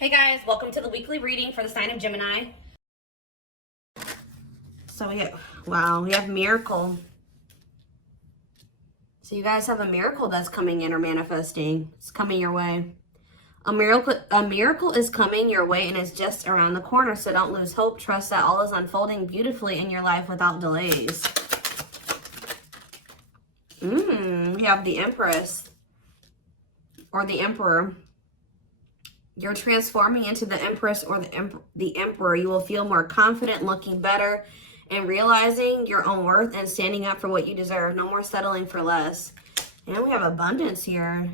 Hey guys, welcome to the weekly reading for the sign of Gemini. So we have miracle. So you guys have a miracle that's coming in or manifesting. It's coming your way. A miracle is coming your way and it's just around the corner. So don't lose hope. Trust that all is unfolding beautifully in your life without delays. We have the Empress or the Emperor. You're transforming into the Empress or the Emperor. You will feel more confident, looking better, and realizing your own worth and standing up for what you deserve. No more settling for less. And we have abundance here.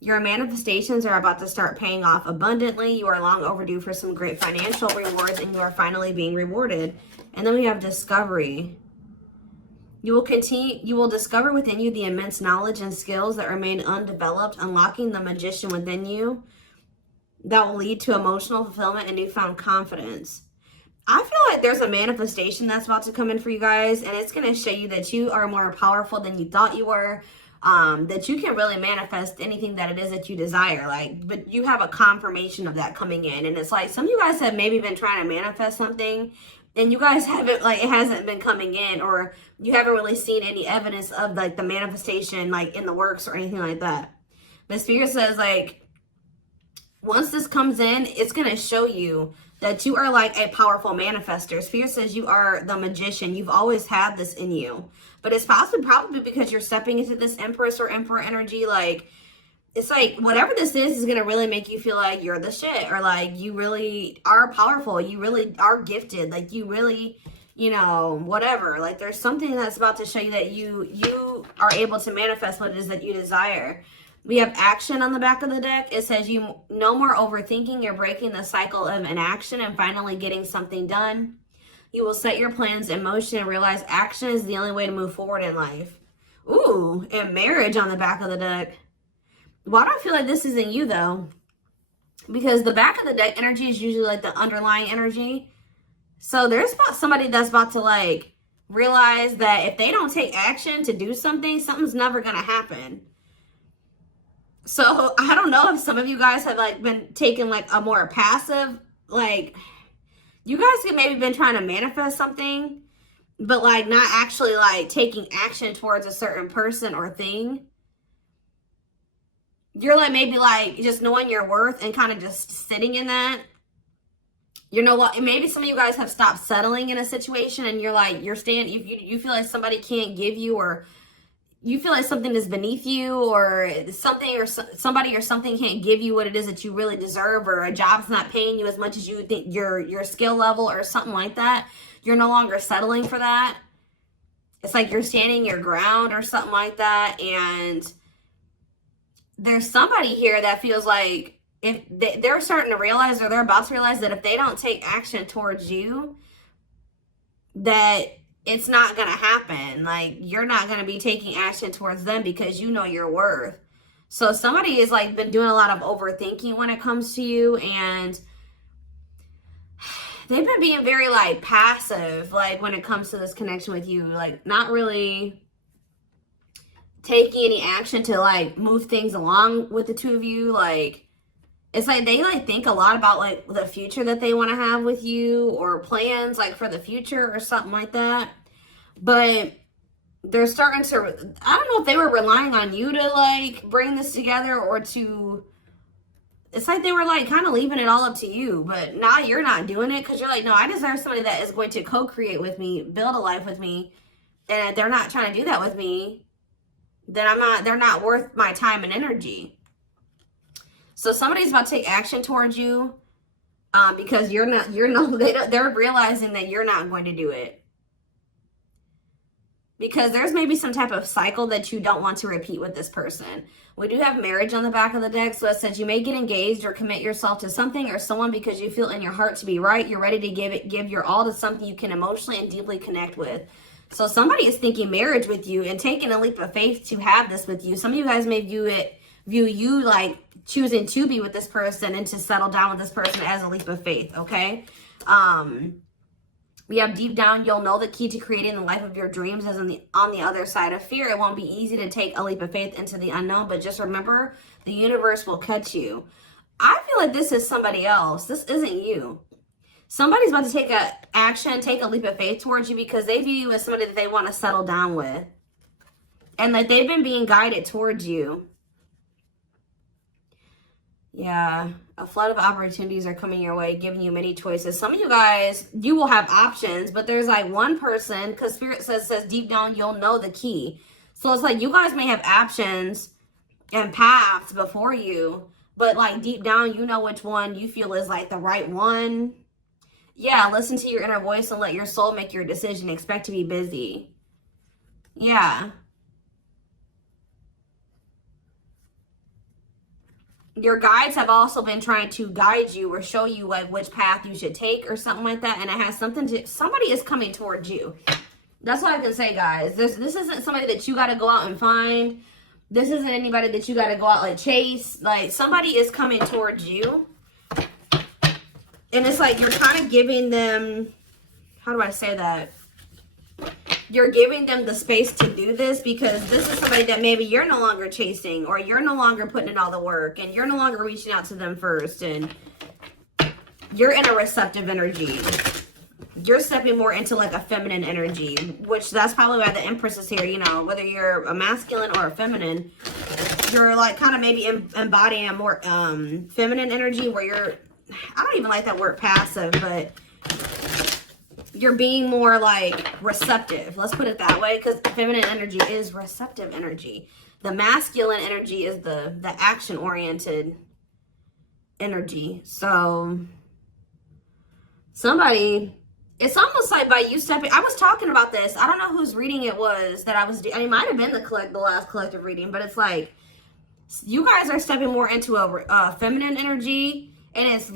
Your manifestations are about to start paying off abundantly. You are long overdue for some great financial rewards, and you are finally being rewarded. And then we have discovery. You will discover within you the immense knowledge and skills that remain undeveloped, unlocking the magician within you. That will lead to emotional fulfillment and newfound confidence. I feel like there's a manifestation that's about to come in for you guys, and it's going to show you that you are more powerful than you thought you were, that you can really manifest anything that it is that you desire. But you have a confirmation of that coming in, and it's like some of you guys have maybe been trying to manifest something, and you guys haven't, it hasn't been coming in, or you haven't really seen any evidence of the manifestation in the works or anything like that. But Spirit says once this comes in, it's going to show you that you are a powerful manifester. Spirit says you are the magician. You've always had this in you. But it's probably because you're stepping into this Empress or Emperor energy. It's whatever this is going to really make you feel like you're the shit. Or you really are powerful. You really are gifted. You really, whatever. There's something that's about to show you that you are able to manifest what it is that you desire. We have action on the back of the deck. It says you no more overthinking. You're breaking the cycle of inaction and finally getting something done. You will set your plans in motion and realize action is the only way to move forward in life. Ooh, and marriage on the back of the deck. Why do I feel like this isn't you though? Because the back of the deck energy is usually the underlying energy. So there's somebody that's about to realize that if they don't take action to do something, something's never going to happen. So I don't know if some of you guys have been taking a more passive, you guys have maybe been trying to manifest something, but not actually taking action towards a certain person or thing. You're maybe just knowing your worth and kind of just sitting in that. You know what? Maybe some of you guys have stopped settling in a situation and you're you're staying, you feel like somebody can't give you, or you feel like something is beneath you, or something or somebody or something can't give you what it is that you really deserve, or a job's not paying you as much as you think your skill level or something like that. You're no longer settling for that. It's you're standing your ground or something like that. And there's somebody here that feels like if they're starting to realize, or they're about to realize, that if they don't take action towards you, that it's not going to happen. You're not going to be taking action towards them because you know your worth. So somebody has been doing a lot of overthinking when it comes to you, and they've been being very passive when it comes to this connection with you, not really taking any action to move things along with the two of you. It's they think a lot about the future that they want to have with you, or plans for the future or something like that. But they're starting to, I don't know if they were relying on you to bring this together, or to, it's they were kind of leaving it all up to you. But now you're not doing it because you're no, I deserve somebody that is going to co-create with me, build a life with me. And if they're not trying to do that with me, then they're not worth my time and energy. So somebody's about to take action towards you because they're realizing that you're not going to do it. Because there's maybe some type of cycle that you don't want to repeat with this person. We do have marriage on the back of the deck. So it says you may get engaged or commit yourself to something or someone because you feel in your heart to be right. You're ready to give your all to something you can emotionally and deeply connect with. So somebody is thinking marriage with you and taking a leap of faith to have this with you. Some of you guys may view you choosing to be with this person and to settle down with this person as a leap of faith, okay? We have deep down, you'll know the key to creating the life of your dreams is on the other side of fear. It won't be easy to take a leap of faith into the unknown, but just remember, the universe will catch you. I feel like this is somebody else. This isn't you. Somebody's about to take a action, take a leap of faith towards you because they view you as somebody that they want to settle down with. And that they've been being guided towards you. Yeah, a flood of opportunities are coming your way, giving you many choices. Some of you guys, you will have options, but there's like one person, because Spirit says deep down, you'll know the key. So it's like you guys may have options and paths before you, but like deep down, you know which one you feel is like the right one. Yeah, listen to your inner voice and let your soul make your decision. Expect to be busy. Yeah. Your guides have also been trying to guide you or show you like which path you should take or something like that. And it has something to, somebody is coming towards you. That's what I can say, guys. This isn't somebody that you got to go out and find. This isn't anybody that you got to go out and chase. Like, somebody is coming towards you. And it's like you're kind of giving them, how do I say that? You're giving them the space to do this because this is somebody that maybe you're no longer chasing or you're no longer putting in all the work and you're no longer reaching out to them first and you're in a receptive energy. You're stepping more into like a feminine energy, which that's probably why the Empress is here. You know, whether you're a masculine or a feminine, you're like kind of maybe embodying a more feminine energy where you're, I don't even like that word passive, but you're being more like receptive. Let's put it that way, because feminine energy is receptive energy. The masculine energy is the action-oriented energy. So somebody, it's almost like by you stepping, I was talking about this. I don't know whose reading it was that I was, it might have been the last collective reading, but it's like you guys are stepping more into a feminine energy. And it's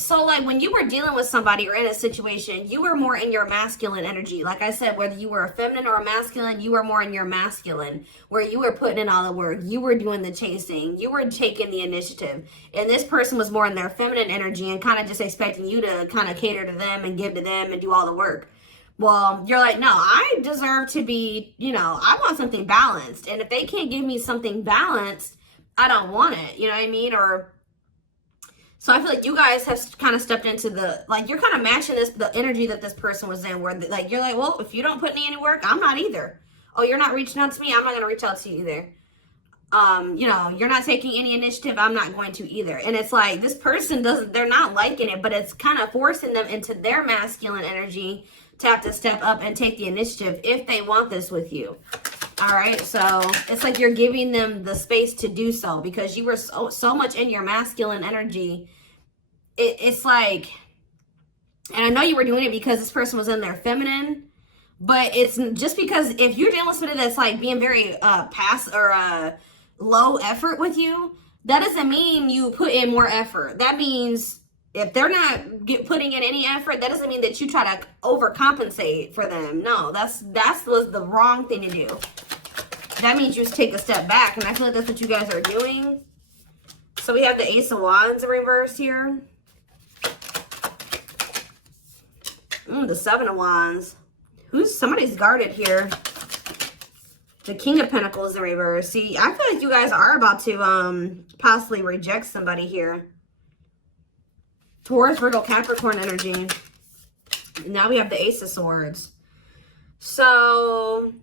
so like when you were dealing with somebody or in a situation, you were more in your masculine energy. Like I said, whether you were a feminine or a masculine, you were more in your masculine, where you were putting in all the work. You were doing the chasing. You were taking the initiative. And this person was more in their feminine energy and kind of just expecting you to kind of cater to them and give to them and do all the work. Well, you're like, no, I deserve to be, you know, I want something balanced. And if they can't give me something balanced, I don't want it. You know what I mean? Or so I feel like you guys have kind of stepped into the, like, you're kind of matching the energy that this person was in, where, like, you're like, well, if you don't put in any work, I'm not either. Oh, you're not reaching out to me? I'm not going to reach out to you either. You know, you're not taking any initiative, I'm not going to either. And it's like, this person they're not liking it, but it's kind of forcing them into their masculine energy to have to step up and take the initiative if they want this with you. All right, so it's like you're giving them the space to do so because you were so much in your masculine energy. It's like, and I know you were doing it because this person was in their feminine, but it's just because if you're dealing with somebody that's like being very low effort with you, that doesn't mean you put in more effort. That means if they're not putting in any effort, that doesn't mean that you try to overcompensate for them. No, that was the wrong thing to do. That means you just take a step back, and I feel like that's what you guys are doing. So we have the Ace of Wands in reverse here. The Seven of Wands. Somebody's guarded here. The King of Pentacles in reverse. See, I feel like you guys are about to possibly reject somebody here. Taurus, Virgo, Capricorn energy. Now we have the Ace of Swords. So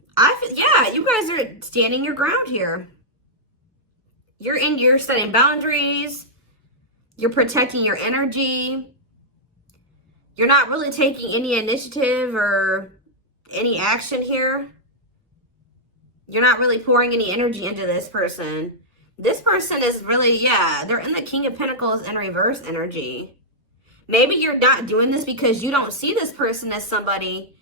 yeah, you guys are standing your ground here. You're setting boundaries. You're protecting your energy. You're not really taking any initiative or any action here. You're not really pouring any energy into this person. This person is really, yeah, they're in the King of Pentacles in reverse energy. Maybe you're not doing this because you don't see this person as somebody,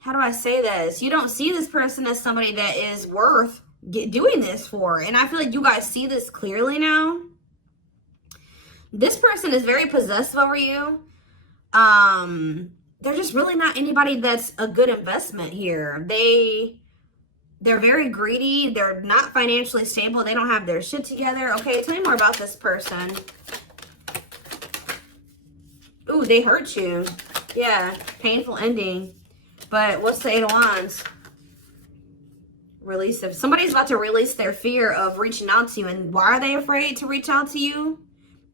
how do I say this? You don't see this person as somebody that is worth doing this for. And I feel like you guys see this clearly now. This person is very possessive over you. They're just really not anybody that's a good investment here. They're very greedy. They're not financially stable. They don't have their shit together. Okay, tell me more about this person. Ooh, they hurt you. Yeah, painful ending. But what's the Eight of Wands? Release of, somebody's about to release their fear of reaching out to you. And why are they afraid to reach out to you?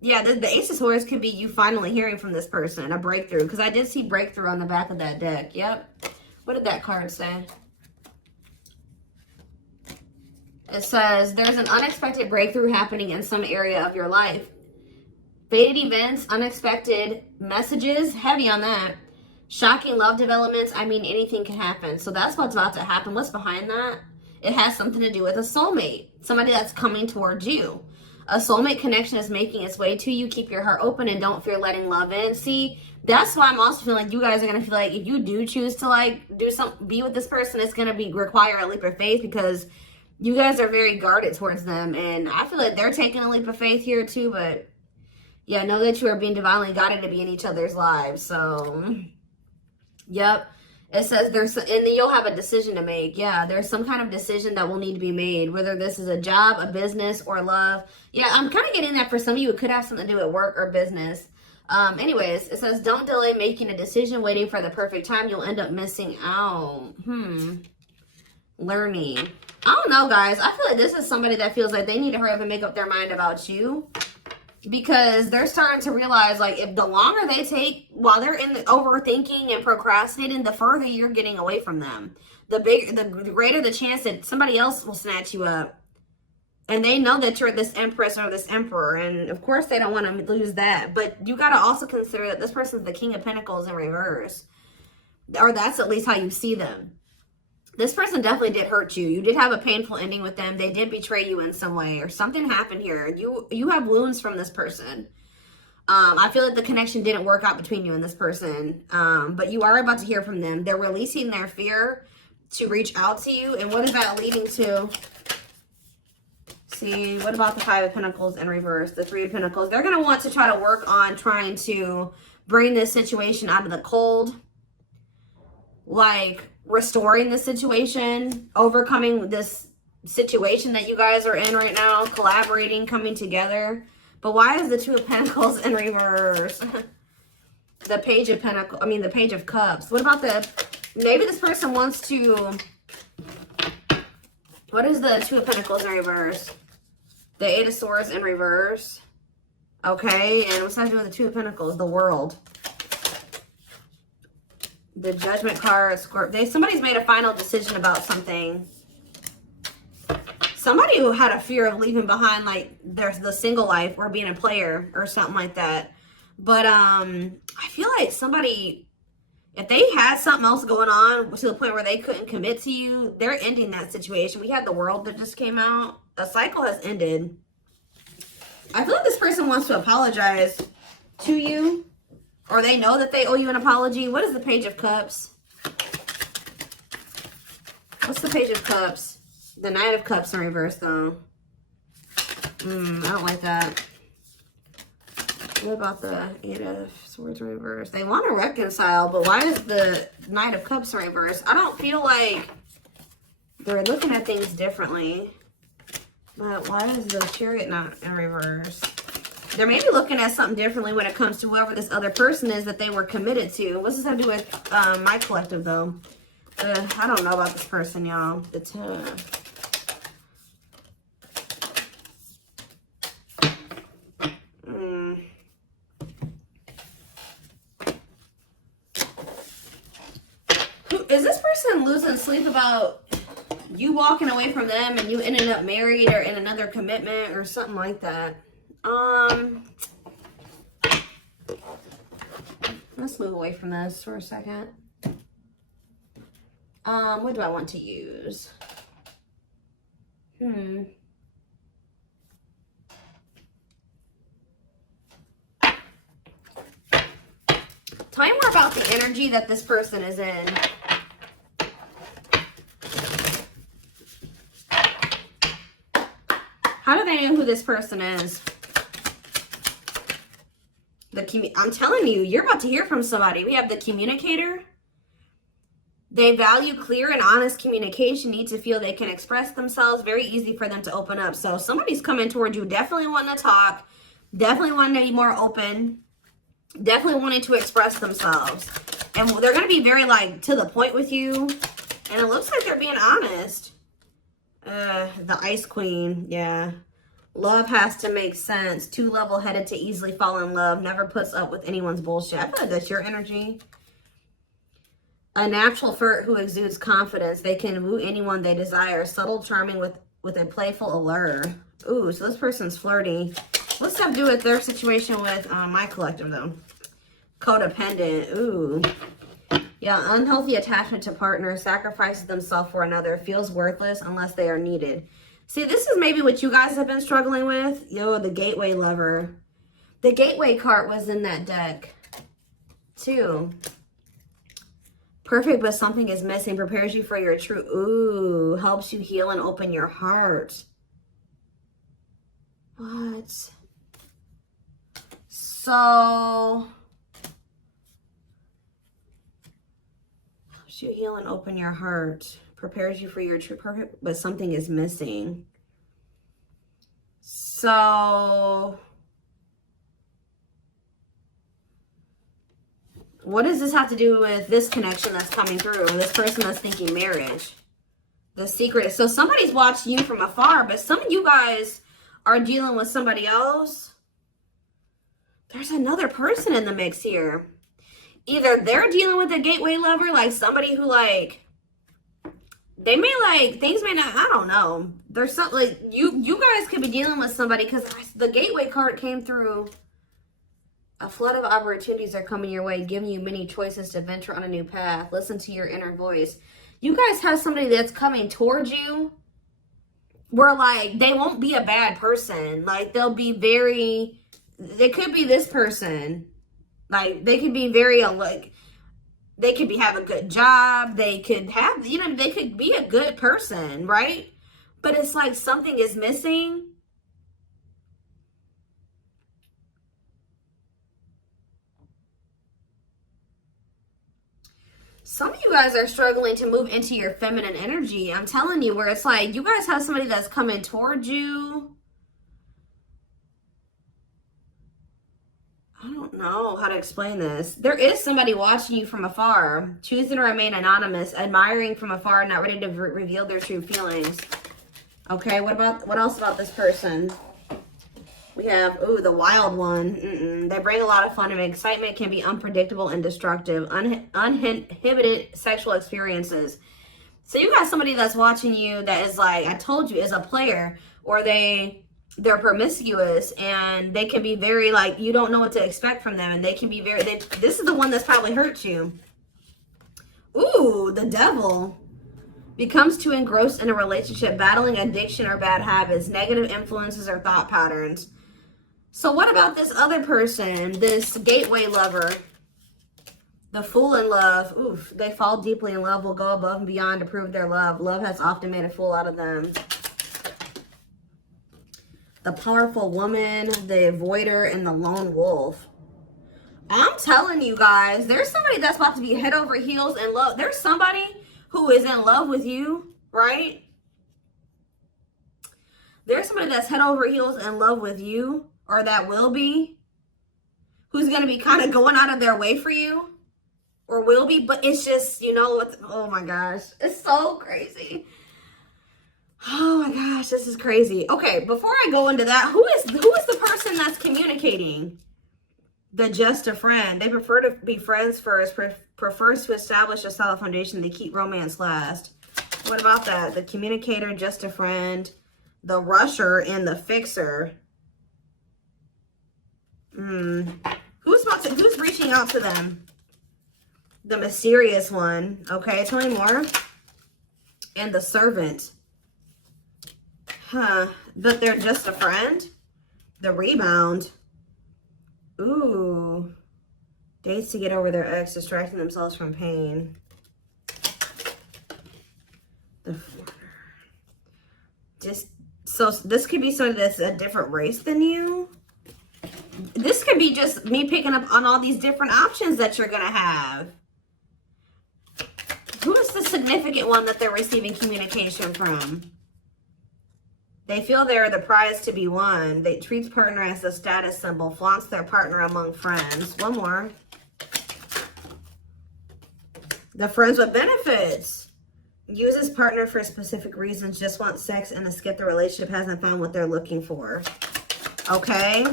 Yeah, the Ace of Swords could be you finally hearing from this person, a breakthrough. Because I did see breakthrough on the back of that deck. Yep. What did that card say? It says, there's an unexpected breakthrough happening in some area of your life. Fated events, unexpected messages, heavy on that. Shocking love developments, I mean, anything can happen. So that's what's about to happen. What's behind that? It has something to do with a soulmate. Somebody that's coming towards you. A soulmate connection is making its way to you. Keep your heart open and don't fear letting love in. See, that's why I'm also feeling like you guys are going to feel like if you do choose to like do something, be with this person, it's going to require a leap of faith because you guys are very guarded towards them. And I feel like they're taking a leap of faith here too. But yeah, know that you are being divinely guided to be in each other's lives. So, yep. It says there's, and then you'll have a decision to make. Yeah, there's some kind of decision that will need to be made, whether this is a job, a business, or love. Yeah, I'm kind of getting that for some of you. It could have something to do with work or business. Anyways, it says don't delay making a decision, waiting for the perfect time. You'll end up missing out. Learning. I don't know, guys. I feel like this is somebody that feels like they need to hurry up and make up their mind about you. Because they're starting to realize, like, if the longer they take while they're in the overthinking and procrastinating, the further you're getting away from them. The greater the chance that somebody else will snatch you up. And they know that you're this empress or this emperor. And, of course, they don't want to lose that. But you got to also consider that this person's the King of Pentacles in reverse. Or that's at least how you see them. This person definitely did hurt you. You did have a painful ending with them. They did betray you in some way or something happened here. You have wounds from this person. I feel like the connection didn't work out between you and this person. But you are about to hear from them. They're releasing their fear to reach out to you. And what is that leading to? See, what about the Five of Pentacles in reverse? The Three of Pentacles. They're going to want to try to work on trying to bring this situation out of the cold. Like restoring the situation, overcoming this situation that you guys are in right now, collaborating, coming together. But why is the Two of Pentacles in reverse? The Page of Pentacles, I mean the Page of Cups. What about maybe this person wants to, what is the Two of Pentacles in reverse? The Eight of Swords in reverse. Okay, and what's that to do with the Two of Pentacles? The World. The Judgment card, Scorpio. Somebody's made a final decision about something. Somebody who had a fear of leaving behind, like, there's the single life or being a player or something like that. But I feel like somebody, if they had something else going on to the point where they couldn't commit to you, they're ending that situation. We had the World that just came out. A cycle has ended. I feel like this person wants to apologize to you. Or they know that they owe you an apology. What is the Page of Cups? What's the Page of Cups? The Knight of Cups in reverse, though. I don't like that. What about the Eight of Swords in reverse? They want to reconcile, but why is the Knight of Cups in reverse? I don't feel like they're looking at things differently. But why is the Chariot not in reverse? They're maybe looking at something differently when it comes to whoever this other person is that they were committed to. What's this have to do with my collective, though? I don't know about this person, y'all. Is this person losing sleep about you walking away from them and you ending up married or in another commitment or something like that? Let's move away from this for a second. What do I want to use? Tell me more about the energy that this person is in. How do they know who this person is? I'm telling you, you're about to hear from somebody. We have the Communicator. They value clear and honest communication, need to feel they can express themselves. Very easy for them to open up. So somebody's coming toward you, definitely wanting to talk, definitely wanting to be more open, definitely wanting to express themselves. And they're going to be very, like, to the point with you. And it looks like they're being honest. The Ice Queen, yeah. Love has to make sense. Too level-headed to easily fall in love. Never puts up with anyone's bullshit. I feel like that's your energy. A natural flirt who exudes confidence. They can woo anyone they desire. Subtle, charming with a playful allure. Ooh, so this person's flirty. What's that do with their situation with my collective, though? Codependent. Ooh. Yeah, unhealthy attachment to partner. Sacrifices themselves for another. Feels worthless unless they are needed. See, this is maybe what you guys have been struggling with. Yo, the gateway lover. The gateway card was in that deck, too. Perfect, but something is missing. Prepares you for your true... Ooh, helps you heal and open your heart. What? So... helps you heal and open your heart. Prepares you for your true... Perfect, but something is missing. So... what does this have to do with this connection that's coming through? This person that's thinking marriage. The secret. So somebody's watching you from afar, but some of you guys are dealing with somebody else. There's another person in the mix here. Either they're dealing with a gateway lover, like somebody who like, they may like, things may not, I don't know. There's something like, you guys could be dealing with somebody because the gateway card came through. A flood of opportunities are coming your way, giving you many choices to venture on a new path. Listen to your inner voice. You guys have somebody that's coming towards you where, like, they won't be a bad person. Like, they'll be very... they could be this person. Like, they could be very, like... they could have a good job. They could have... you know, they could be a good person, right? But it's like something is missing. Some of you guys are struggling to move into your feminine energy. I'm telling you, where it's like you guys have somebody that's coming towards you. I don't know how to explain this. There is somebody watching you from afar, choosing to remain anonymous, admiring from afar, not ready to reveal their true feelings. Okay, what else about this person? We have, ooh, the wild one. They bring a lot of fun and excitement, can be unpredictable and destructive. Uninhibited sexual experiences. So you got somebody that's watching you that is like, I told you, is a player. Or they're promiscuous and they can be very like, you don't know what to expect from them. And they can be very, this is the one that's probably hurt you. Ooh, the devil. Becomes too engrossed in a relationship, battling addiction or bad habits, negative influences or thought patterns. So what about this other person, this gateway lover, the fool in love? Oof, they fall deeply in love, will go above and beyond to prove their love. Love has often made a fool out of them. The powerful woman, the avoider, and the lone wolf. I'm telling you guys, there's somebody that's about to be head over heels in love. There's somebody who is in love with you, right? There's somebody that's head over heels in love with you, or that will be, who's going to be kind of going out of their way for you, or will be, but it's just, you know, oh my gosh, it's so crazy. Oh my gosh, this is crazy. Okay, before I go into that, who is the person that's communicating? The just a friend. They prefer to be friends first, prefers to establish a solid foundation. They keep romance last. What about that? The communicator, just a friend, the rusher, and the fixer. Who's reaching out to them? The mysterious one. Okay, tell me more. And the servant. Huh. But they're just a friend. The rebound. Ooh. Dates to get over their ex, distracting themselves from pain. The foreigner. So this could be somebody that's a different race than you. This could be just me picking up on all these different options that you're going to have. Who is the significant one that they're receiving communication from? They feel they're the prize to be won. They treat partner as a status symbol, flaunts their partner among friends. One more. The friends with benefits. Uses partner for specific reasons, just wants sex and to skip the relationship, hasn't found what they're looking for. Okay.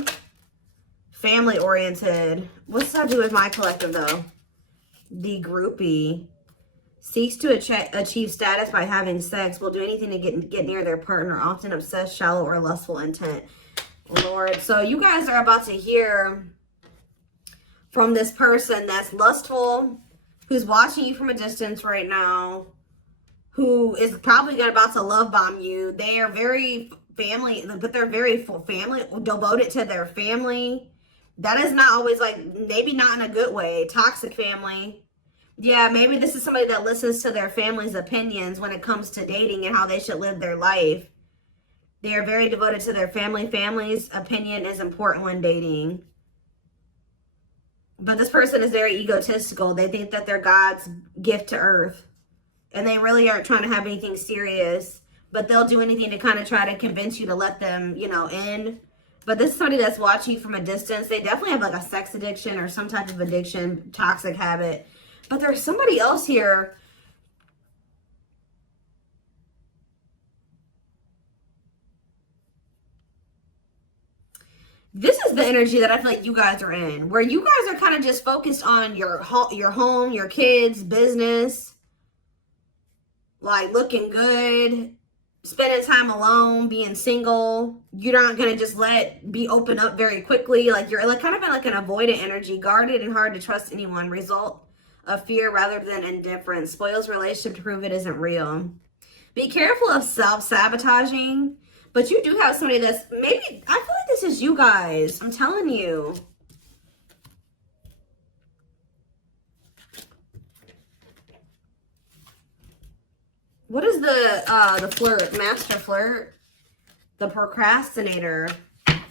Family oriented. What's that do with my collective though? The groupie. Seeks to achieve status by having sex. Will do anything to get near their partner. Often obsessed, shallow, or lustful intent. Lord. So you guys are about to hear from this person that's lustful, who's watching you from a distance right now, who is probably about to love bomb you. They are very family, but they're very family, devoted to their family. That is not always like, maybe not in a good way. Toxic family. Yeah, maybe this is somebody that listens to their family's opinions when it comes to dating and how they should live their life. They are very devoted to their family. Family's opinion is important when dating. But this person is very egotistical. They think that they're God's gift to earth. And they really aren't trying to have anything serious. But they'll do anything to kind of try to convince you to let them, you know, in. But this is somebody that's watching you from a distance. They definitely have like a sex addiction or some type of addiction, toxic habit. But there's somebody else here. This is the energy that I feel like you guys are in, where you guys are kind of just focused on your home, your kids, business, like looking good, spending time alone, being single. You're not going to just be open up very quickly. Like you're like kind of in like an avoidant energy, guarded and hard to trust anyone. Result of fear rather than indifference. Spoils relationship to prove it isn't real. Be careful of self-sabotaging. But you do have somebody that's maybe, I feel like this is you guys. I'm telling you. What is the flirt? Master flirt? The procrastinator.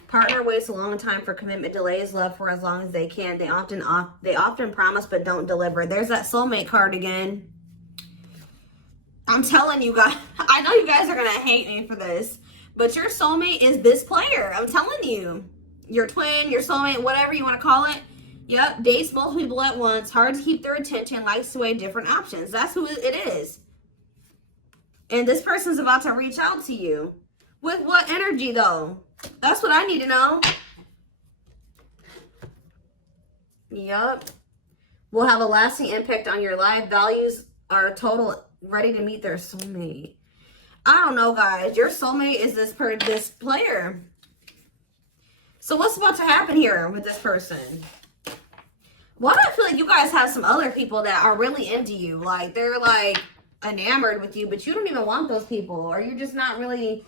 Partner waits a long time for commitment, delays love for as long as they can. They often promise but don't deliver. There's that soulmate card again. I'm telling you guys, I know you guys are going to hate me for this. But your soulmate is this player. I'm telling you. Your twin, your soulmate, whatever you want to call it. Yep. Dates multiple people at once. Hard to keep their attention. Likes to weigh different options. That's who it is. And this person's about to reach out to you. With what energy, though? That's what I need to know. Yep. Will have a lasting impact on your life. Values are total, ready to meet their soulmate. I don't know, guys. Your soulmate is this player. So what's about to happen here with this person? Why do I feel like you guys have some other people that are really into you? Like, they're, like, enamored with you, but you don't even want those people. Or you're just not really,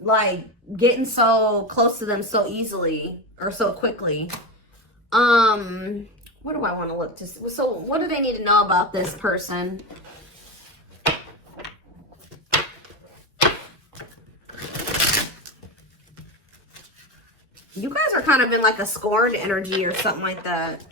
like, getting so close to them so easily or so quickly. What do I want to look to see? So what do they need to know about this person? You guys are kind of in like a scorned energy or something like that.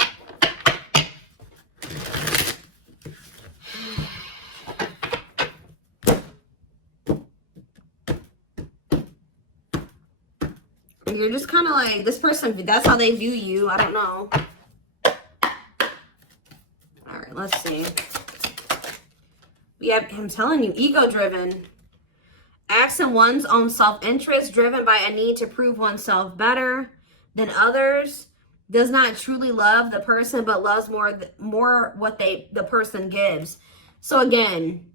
You're just kind of like, this person, that's how they view you. I don't know. All right, let's see. We have, I'm telling you, ego-driven. Acts in one's own self-interest, driven by a need to prove oneself better than others. Does not truly love the person, but loves more what the person gives. So again,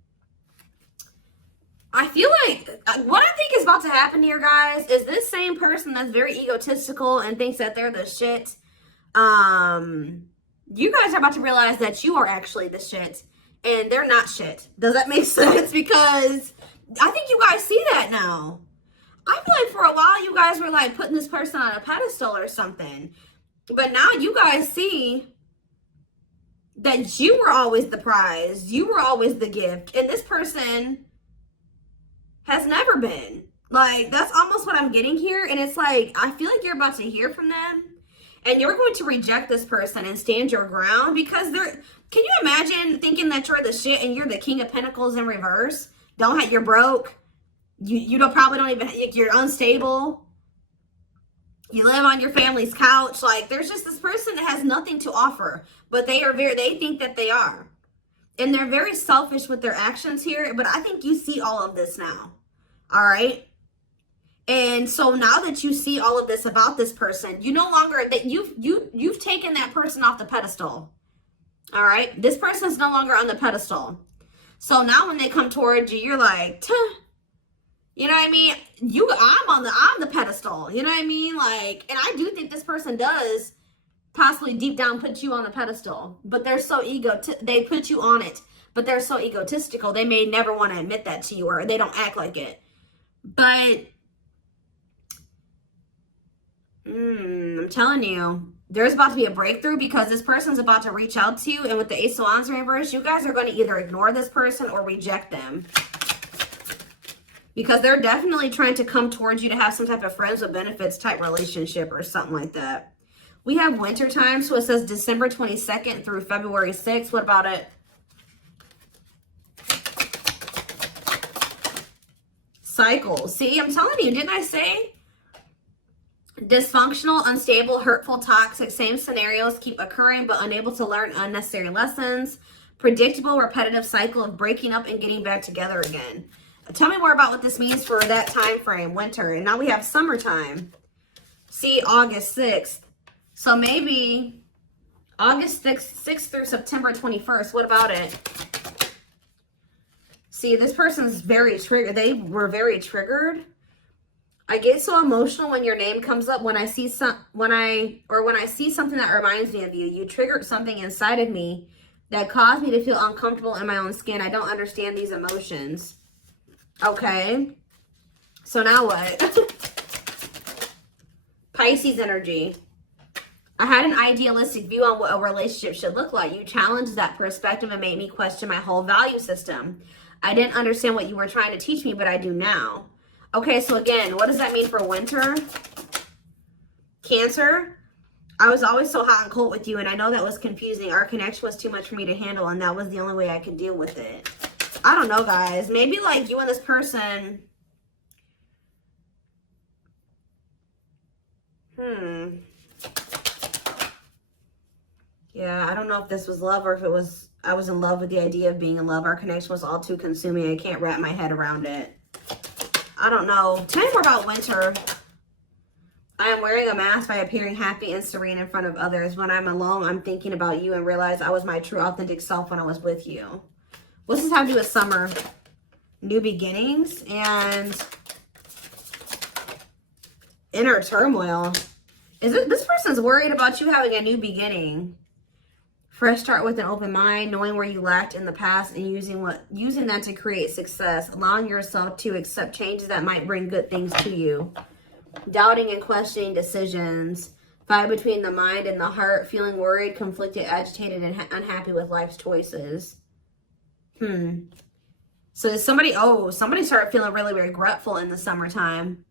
I feel like what I think is about to happen here, guys, is this same person that's very egotistical and thinks that they're the shit. You guys are about to realize that you are actually the shit and they're not shit. Does that make sense? Because I think you guys see that now. I feel like for a while you guys were like putting this person on a pedestal or something. But now you guys see that you were always the prize. You were always the gift. And this person has never been. Like, that's almost what I'm getting here. And it's like, I feel like you're about to hear from them. And you're going to reject this person and stand your ground. Because they're, can you imagine thinking that you're the shit and you're the King of Pentacles in reverse? You're broke. You probably don't even, you're unstable. You live on your family's couch. Like, there's just this person that has nothing to offer, but they think that they are. And they're very selfish with their actions here, but I think you see all of this now. All right? And so now that you see all of this about this person, you no longer, that you've taken that person off the pedestal. All right? This person's no longer on the pedestal. So now when they come towards you, you're like, tuh. You know what I mean? I'm the pedestal. You know what I mean? Like, and I do think this person does possibly deep down put you on the pedestal, but they're so they put you on it, but they're so egotistical. They may never want to admit that to you, or they don't act like it. But I'm telling you, there's about to be a breakthrough because this person's about to reach out to you. And with the Ace of Wands reverse, you guys are going to either ignore this person or reject them. Because they're definitely trying to come towards you to have some type of friends with benefits type relationship or something like that. We have winter time, so it says December 22nd through February 6th. What about it? Cycles. See, I'm telling you, didn't I say? Dysfunctional, unstable, hurtful, toxic, same scenarios keep occurring but unable to learn unnecessary lessons. Predictable, repetitive cycle of breaking up and getting back together again. Tell me more about what this means for that time frame, winter. And now we have summertime. See, August 6th. So maybe August 6th through September 21st. What about it? See, this person's very triggered. They were very triggered. I get so emotional when your name comes up. When I see something that reminds me of you. You triggered something inside of me that caused me to feel uncomfortable in my own skin. I don't understand these emotions. Okay. So now what? Pisces energy. I had an idealistic view on what a relationship should look like. You challenged that perspective and made me question my whole value system. I didn't understand what you were trying to teach me, but I do now. Okay, so again, what does that mean for winter? Cancer. I was always so hot and cold with you, and I know that was confusing. Our connection was too much for me to handle, and that was the only way I could deal with it. I don't know, guys. Maybe like you and this person. Yeah, I don't know if this was love or if it was, I was in love with the idea of being in love. Our connection was all too consuming. I can't wrap my head around it. I don't know. Tell me more about winter. I am wearing a mask by appearing happy and serene in front of others. When I'm alone, I'm thinking about you and realize I was my true authentic self when I was with you. What's this have to do with summer? New beginnings and inner turmoil. Is it this person's worried about you having a new beginning? Fresh start with an open mind, knowing where you lacked in the past and using that to create success. Allowing yourself to accept changes that might bring good things to you. Doubting and questioning decisions. Fight between the mind and the heart. Feeling worried, conflicted, agitated, and unhappy with life's choices. So somebody started feeling really regretful in the summertime.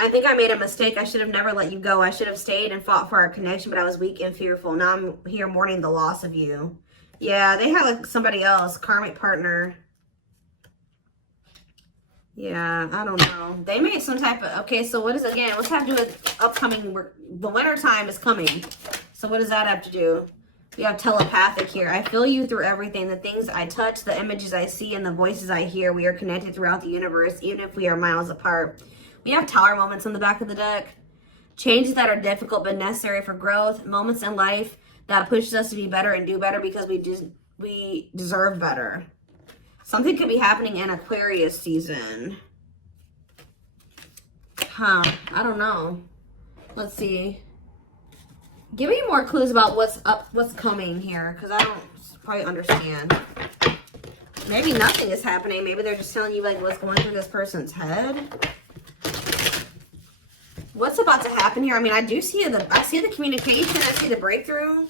I think I made a mistake. I should have never let you go. I should have stayed and fought for our connection, but I was weak and fearful. Now I'm here mourning the loss of you. Yeah, they had like somebody else, karmic partner. Yeah, I don't know. They made some type of, okay, so what is, again, what's that have to do with upcoming, the winter time is coming. So what does that have to do? We have telepathic here. I feel you through everything. The things I touch, the images I see, and the voices I hear. We are connected throughout the universe, even if we are miles apart. We have tower moments on the back of the deck. Changes that are difficult but necessary for growth. Moments in life that pushes us to be better and do better because we deserve better. Something could be happening in Aquarius season. I don't know. Let's see. Give me more clues about what's coming here, because I don't probably understand. Maybe nothing is happening. Maybe they're just telling you like what's going through this person's head. What's about to happen here? I mean, I see the communication. I see the breakthrough.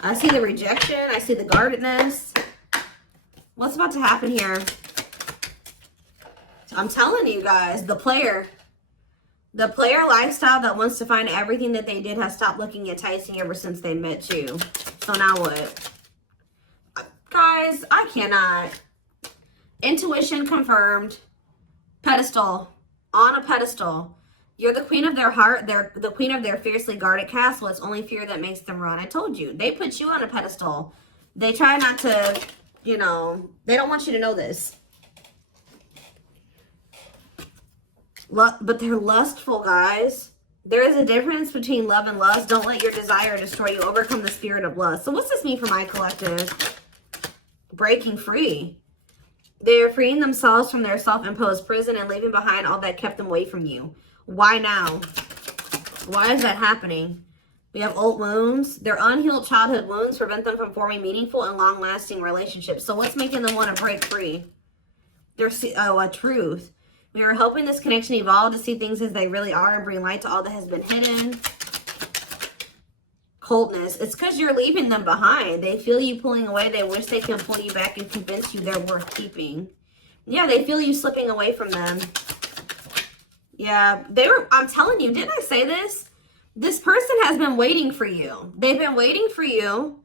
I see the rejection. I see the guardedness. What's about to happen here? I'm telling you guys, the player lifestyle that wants to find everything that they did has stopped looking enticing ever since they met you. So now what? Guys, I cannot. Intuition confirmed. Pedestal. On a pedestal. You're the queen of their heart. They're the queen of their fiercely guarded castle. It's only fear that makes them run. I told you. They put you on a pedestal. They try not to, you know, they don't want you to know this. But they're lustful, guys. There is a difference between love and lust. Don't let your desire destroy you. Overcome the spirit of lust. So what's this mean for my collective? Breaking free. They are freeing themselves from their self-imposed prison and leaving behind all that kept them away from you. Why now? Why is that happening? We have old wounds. Their unhealed childhood wounds prevent them from forming meaningful and long-lasting relationships. So what's making them want to break free? There's a truth. We are helping this connection evolve to see things as they really are and bring light to all that has been hidden. Coldness. It's because you're leaving them behind. They feel you pulling away. They wish they can pull you back and convince you they're worth keeping. Yeah, they feel you slipping away from them. Yeah, I'm telling you, didn't I say this? This person has been waiting for you. They've been waiting for you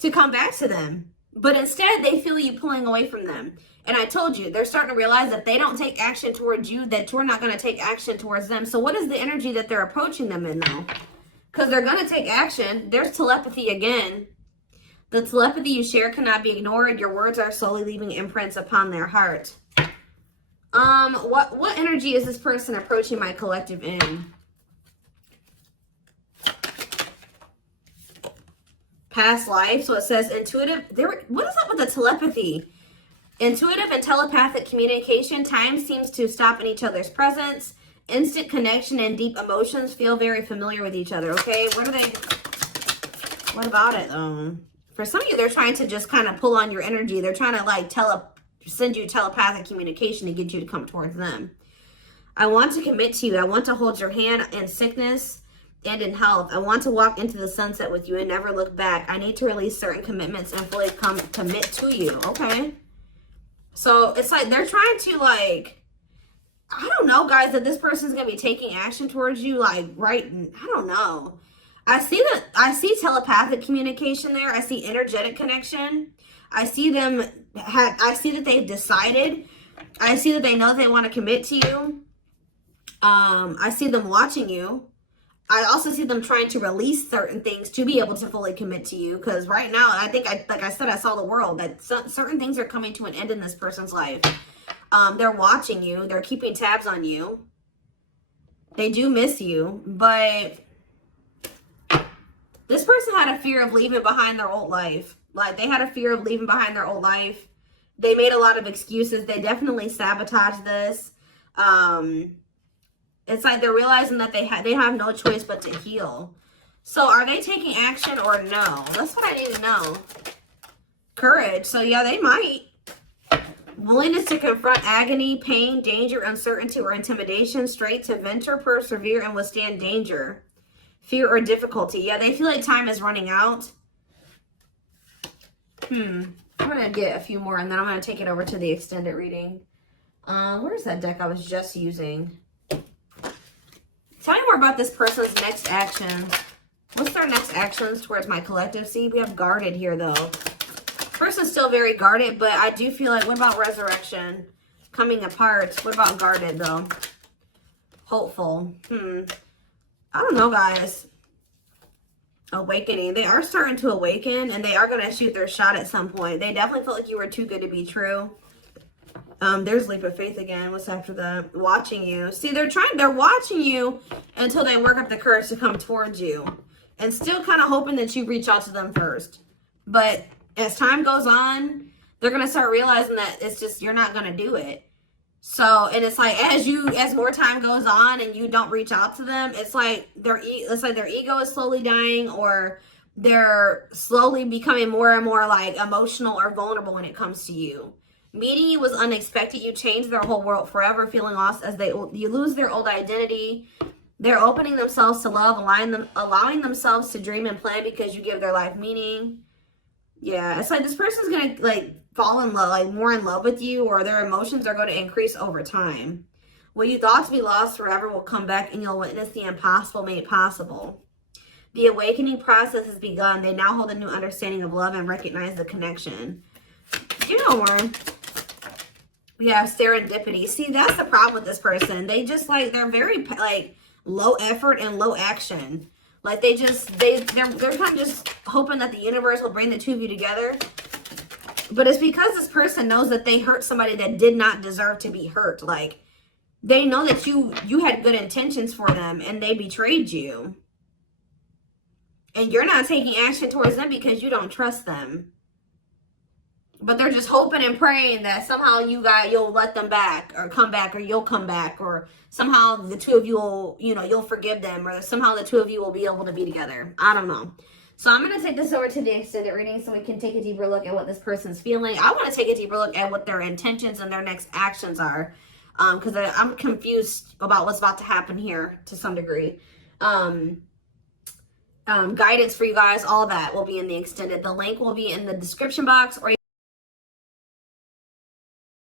to come back to them. But instead, they feel you pulling away from them. And I told you, they're starting to realize that they don't take action towards you, that you're not going to take action towards them. So what is the energy that they're approaching them in, though? Because they're going to take action. There's telepathy again. The telepathy you share cannot be ignored. Your words are slowly leaving imprints upon their heart. What energy is this person approaching my collective in? Past life. So it says intuitive. What is up with the telepathy? Intuitive and telepathic communication. Time seems to stop in each other's presence. Instant connection and deep emotions. Feel very familiar with each other. Okay, what about it? For some of you, they're trying to just kind of pull on your energy. They're trying to like send you telepathic communication to get you to come towards them. I want to commit to you. I want to hold your hand in sickness and in health. I want to walk into the sunset with you and never look back. I need to release certain commitments and fully commit to you. Okay. So it's like they're trying to like, I don't know, guys, that this person's going to be taking action towards you. Like, right. I don't know. I see telepathic communication there. I see energetic connection. I see that they've decided. I see that they know they want to commit to you. I see them watching you. I also see them trying to release certain things to be able to fully commit to you. Because right now, I think, like I said, I saw the world. That certain things are coming to an end in this person's life. They're watching you. They're keeping tabs on you. They do miss you. But this person had a fear of leaving behind their old life. Like, they had a fear of leaving behind their old life. They made a lot of excuses. They definitely sabotaged this. It's like they're realizing that they have no choice but to heal. So are they taking action or no? That's what I need to know. Courage. So yeah, they might. Willingness to confront agony, pain, danger, uncertainty, or intimidation. Straight to venture, persevere, and withstand danger. Fear or difficulty. Yeah, they feel like time is running out. I'm going to get a few more and then I'm going to take it over to the extended reading. Where's that deck I was just using? Tell me more about this person's next action. What's their next actions towards my collective? See, we have guarded here, though. Person's still very guarded, but I do feel like, what about resurrection? Coming apart. What about guarded, though? Hopeful. I don't know, guys. Awakening. They are starting to awaken, and they are going to shoot their shot at some point. They definitely felt like you were too good to be true. There's leap of faith again. What's after that? Watching you. See, they're watching you until they work up the courage to come towards you. And still kind of hoping that you reach out to them first. But as time goes on, they're going to start realizing that it's just, you're not going to do it. So, and it's like, as more time goes on and you don't reach out to them, it's like their ego is slowly dying, or they're slowly becoming more and more like emotional or vulnerable when it comes to you. Meeting you was unexpected. You changed their whole world forever, feeling lost as you lose their old identity. They're opening themselves to love, allowing themselves to dream and plan because you give their life meaning. Yeah, it's like this person's going to like fall in love, like more in love with you, or their emotions are going to increase over time. What you thought to be lost forever will come back and you'll witness the impossible made possible. The awakening process has begun. They now hold a new understanding of love and recognize the connection. You know more. We have serendipity. See, that's the problem with this person. They just like, they're very like low effort and low action. Like they're kind of just hoping that the universe will bring the two of you together. But it's because this person knows that they hurt somebody that did not deserve to be hurt. Like, they know that you had good intentions for them and they betrayed you. And you're not taking action towards them because you don't trust them. But they're just hoping and praying that somehow you'll let them back or come back, or you'll come back, or somehow the two of you will, you'll forgive them, or somehow the two of you will be able to be together. I don't know. So I'm going to take this over to the extended reading so we can take a deeper look at what this person's feeling. I want to take a deeper look at what their intentions and their next actions are. Because I'm confused about what's about to happen here to some degree. Guidance for you guys, all that will be in the extended. The link will be in the description box, or